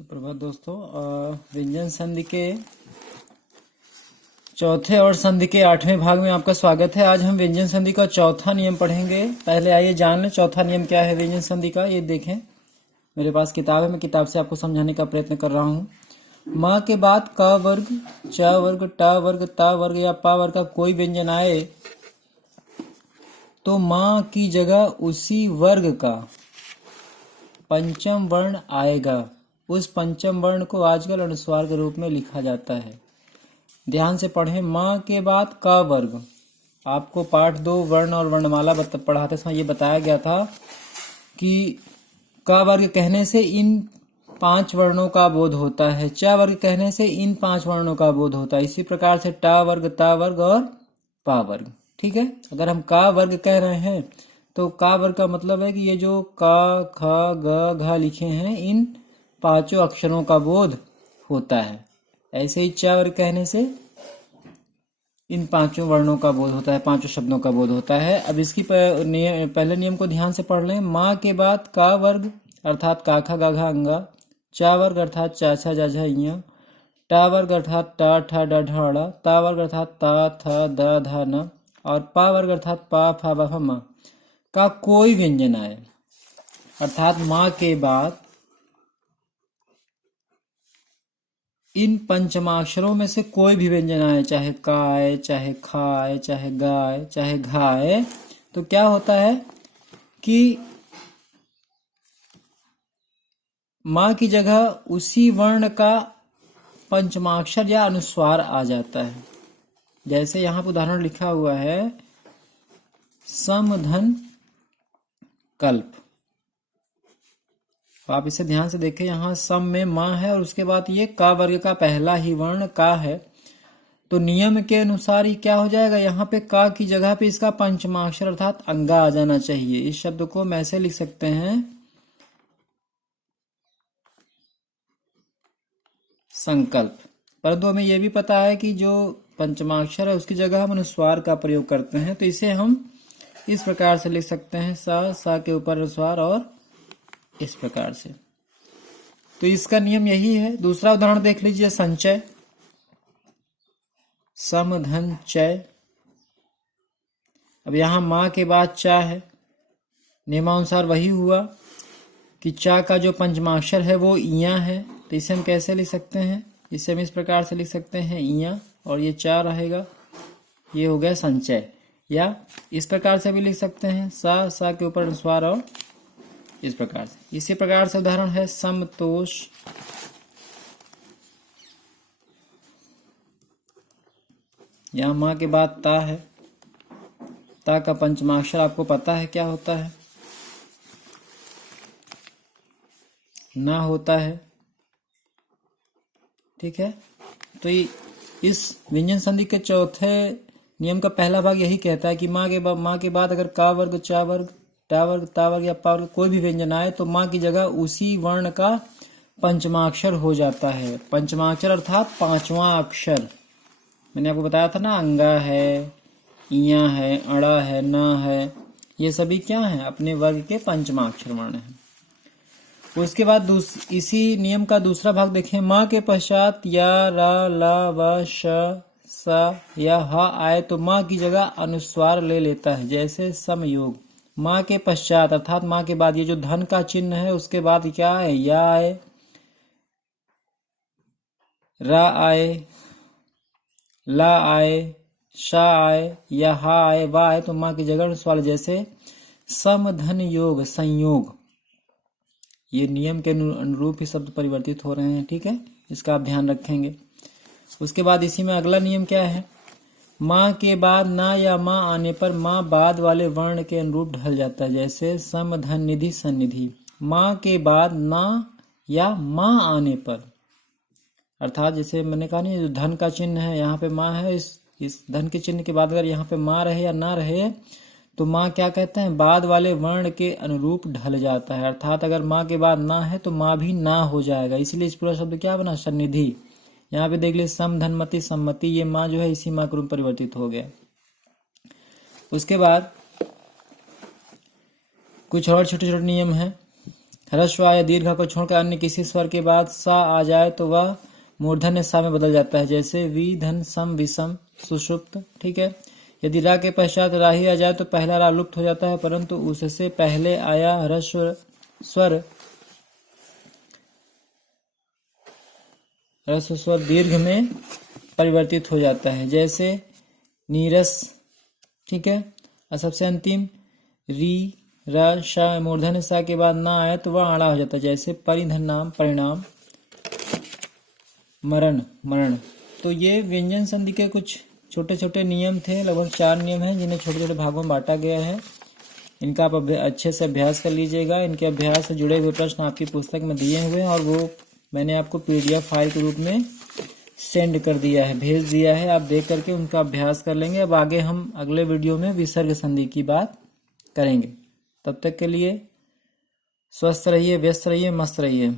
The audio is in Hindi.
सुप्रभात दोस्तों। व्यंजन संधि के चौथे और संधि के 8वें भाग में आपका स्वागत है। आज हम व्यंजन संधि का चौथा नियम पढ़ेंगे। पहले आइए जान लें चौथा नियम क्या है व्यंजन संधि का। ये देखें, मेरे पास किताब है, मैं किताब से आपको समझाने का प्रयत्न कर रहा हूँ। माँ के बाद क वर्ग, च वर्ग, ट वर्ग, ता वर्ग या पा वर्ग का कोई व्यंजन आए तो माँ की जगह उसी वर्ग का पंचम वर्ण आएगा। उस पंचम वर्ण को आजकल अनुस्वार के रूप में लिखा जाता है। ध्यान से पढ़ें। माँ के बाद क वर्ग, आपको पाठ 2 वर्ण और वर्णमाला पढ़ाते समय ये बताया गया था कि क वर्ग कहने से इन 5 वर्णों का बोध होता है, च वर्ग कहने से इन 5 वर्णों का बोध होता है। इसी प्रकार से टा वर्ग, ता वर्ग और पा वर्ग। ठीक है, अगर हम का वर्ग कह रहे हैं तो का वर्ग का मतलब है कि ये जो क, ख, ग, घ लिखे हैं इन 5 अक्षरों का बोध होता है। ऐसे ही च वर्ग कहने से इन 5 वर्णों का बोध होता है, 5 शब्दों का बोध होता है। अब इसकी पहले नियम को ध्यान से पढ़ लें। माँ के बाद का वर्ग अर्थात का, ख, ग, घ, अंगा, चा वर्ग अर्थात चा, छा, जा, झा, इया, टा वर्ग अर्थात टा, ठा, डा, ढा, ड़ा, ता वर्ग अर्थात ता, थ, द, ध, न और पा वर्ग अर्थात पा, फा, बा, म का कोई व्यंजन आए, अर्थात माँ के बाद इन पंचमाक्षरों में से कोई भी व्यंजन आए, चाहे का आए, चाहे खा आए, चाहे गा आए, चाहे घा आए, तो क्या होता है कि माँ की जगह उसी वर्ण का पंचमाक्षर या अनुस्वार आ जाता है। जैसे यहाँ पर उदाहरण लिखा हुआ है समधन कल्प। आप इसे ध्यान से देखें, यहाँ सम में माँ है और उसके बाद ये का वर्ग का पहला ही वर्ण का है, तो नियम के अनुसार ही क्या हो जाएगा, यहाँ पे का की जगह पे इसका पंचमाक्षर अर्थात अंगा आ जाना चाहिए। इस शब्द को हम ऐसे लिख सकते हैं संकल्प। परंतु हमें यह भी पता है कि जो पंचमाक्षर है उसकी जगह हम अनुस्वार का प्रयोग करते हैं, तो इसे हम इस प्रकार से लिख सकते हैं सा के ऊपर अनुस्वार और इस प्रकार से। तो इसका नियम यही है। दूसरा उदाहरण देख लीजिए, संचय। सम धन चय। अब यहां माँ के बाद चा है, नियमानुसार वही हुआ कि चा का जो पंचमाक्षर है वो इया है, तो इसे हम कैसे लिख सकते हैं, इसे हम इस प्रकार से लिख सकते हैं इया और ये चा रहेगा, ये हो गया संचय। या इस प्रकार से भी लिख सकते हैं सा के ऊपर अनुस्वार और इस प्रकार से। इसी प्रकार से उदाहरण है समतोष। यहां माँ के बाद ता है, ता का पंचमाक्षर आपको पता है क्या होता है, ना होता है। ठीक है, तो इस व्यंजन संधि के चौथे नियम का पहला भाग यही कहता है कि माँ के बाद अगर का वर्ग, चा वर्ग, टा वर्ग, ता वर्ग या पा वर्ग कोई भी व्यंजन आए तो माँ की जगह उसी वर्ण का पंचमाक्षर हो जाता है। पंचमाक्षर अर्थात 5वां अक्षर। मैंने आपको बताया था ना, अंगा है, इया है, अड़ा है, न है, ये सभी क्या है, अपने वर्ग के पंचमाक्षर वर्ण हैं। उसके बाद इसी नियम का दूसरा भाग देखें। माँ के पश्चात या, रा, ला, व, श, सा या हा आए तो माँ की जगह अनुस्वार ले लेता है। जैसे समयोग। माँ के पश्चात अर्थात माँ के बाद ये जो धन का चिन्ह है उसके बाद क्या आए, या आए, रा आए, ला आए, शा आए या हा आए, वा आए तो माँ की जगह अनुस्वार। जैसे सम धन योग, संयोग। ये नियम के अनुरूप ही शब्द परिवर्तित हो रहे हैं। ठीक है, इसका आप ध्यान रखेंगे। उसके बाद इसी में अगला नियम क्या है, माँ के बाद ना या माँ आने पर माँ बाद वाले वर्ण के अनुरूप ढल जाता है। जैसे सम धन निधि सन्निधि। माँ के बाद ना या माँ आने पर, अर्थात जैसे मैंने कहा नहीं, जो धन का चिन्ह है यहाँ पे माँ है, इस धन के चिन्ह के बाद अगर यहाँ पे माँ रहे या ना रहे तो माँ क्या कहते हैं, बाद वाले वर्ण के अनुरूप ढल जाता है। अर्थात अगर माँ के बाद ना है तो माँ भी ना हो जाएगा, इसलिए इस पूरा शब्द क्या बना, सन्निधि। यहाँ पे देख लीजिए सम धनमति सम्मति, ये माँ जो है इसी माँ के रूप परिवर्तित हो गया। उसके बाद कुछ और छोटे छोटे नियम हैं। ह्रस्व आ या दीर्घ को छोड़कर अन्य किसी स्वर के बाद सा आ जाए तो वह मूर्धन्य सा में बदल जाता है, जैसे वी धन सम विषम सुषुप्त। ठीक है। यदि रा के पश्चात राही आ जाए तो पहला रा लुप्त हो जाता है, परंतु उससे पहले आया ह्रस्व स्वर दीर्घ में परिवर्तित हो जाता है, जैसे नीरस। ठीक है। और सबसे अंतिम री र श मूर्धन्य सा के बाद ना आया तो वह आड़ा हो जाता है, जैसे परिधन नाम परिणाम मरण। तो ये व्यंजन संधि के कुछ छोटे छोटे नियम थे, लगभग 4 नियम हैं जिन्हें छोटे छोटे भागों में बांटा गया है। इनका आप अच्छे से अभ्यास कर लीजिएगा। इनके अभ्यास से जुड़े हुए प्रश्न आपकी पुस्तक में दिए हुए हैं और वो मैंने आपको PDF फाइल के रूप में सेंड कर दिया है, भेज दिया है। आप देख करके उनका अभ्यास कर लेंगे। अब आगे हम अगले वीडियो में विसर्ग संधि की बात करेंगे। तब तक के लिए स्वस्थ रहिए, व्यस्त रहिए, मस्त रहिए।